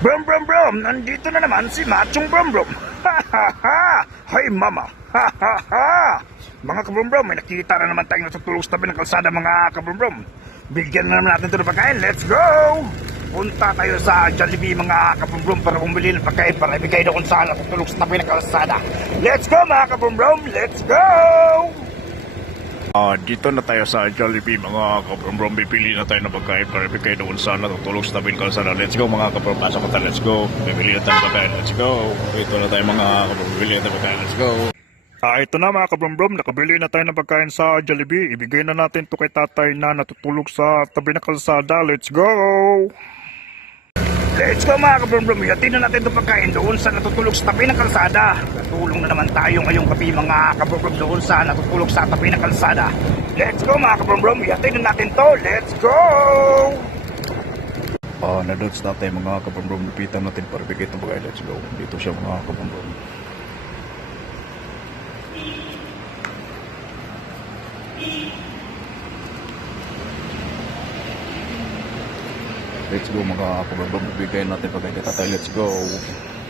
Brum brum brum, nandito na naman si Machong Brum Brum. Ha ha ha! Hay mama! Ha ha ha! Mga kabrum brum, may nakita na naman tayong natutulog sa tabi ng kalsada mga kabrum brum. Bigyan na naman natin ito ng pagkain. Let's go! Punta tayo sa Jollibee mga kabrum brum para bumili ng pagkain para ibigay doon sa natutulog sa tabi ng kalsada. Let's go mga kabrum brum! Let's go! Ah, dito na tayo sa Jollibee mga kabrum Bibili na tayo ng pagkain para ibigay doon sa natutulog sa tabi ng kalsada. Let's go mga kabrum Pasok tayo. Let's go. Bibili na tayo pagkain. Let's go. Dito na tayo mga kabrum Bibili na tayo pagkain. Let's go. Ah, ito na mga kabrum Nakabili na tayo ng pagkain sa Jollibee. Ibigay na natin to kay tatay na natutulog sa tabi ng kalsada. Let's go. Let's go mga kabrum-brum. Yatin na natin itong pagkain doon sa natutulog sa tabi ng kalsada. Natulong na naman tayo ngayong gabi mga kabrum-brum doon sa natutulog sa tabi ng kalsada. Let's go mga kabrum-brum. Yatin na natin to. Let's go! Ah, uh, nadots natin mga kabrum-brum. Lupitan natin para bigay itong pagkain. Let's go. Dito siya mga kabrum-brum. Let's go mga kabrum-brum. Bigay natin pagkain kay tatay. Let's go.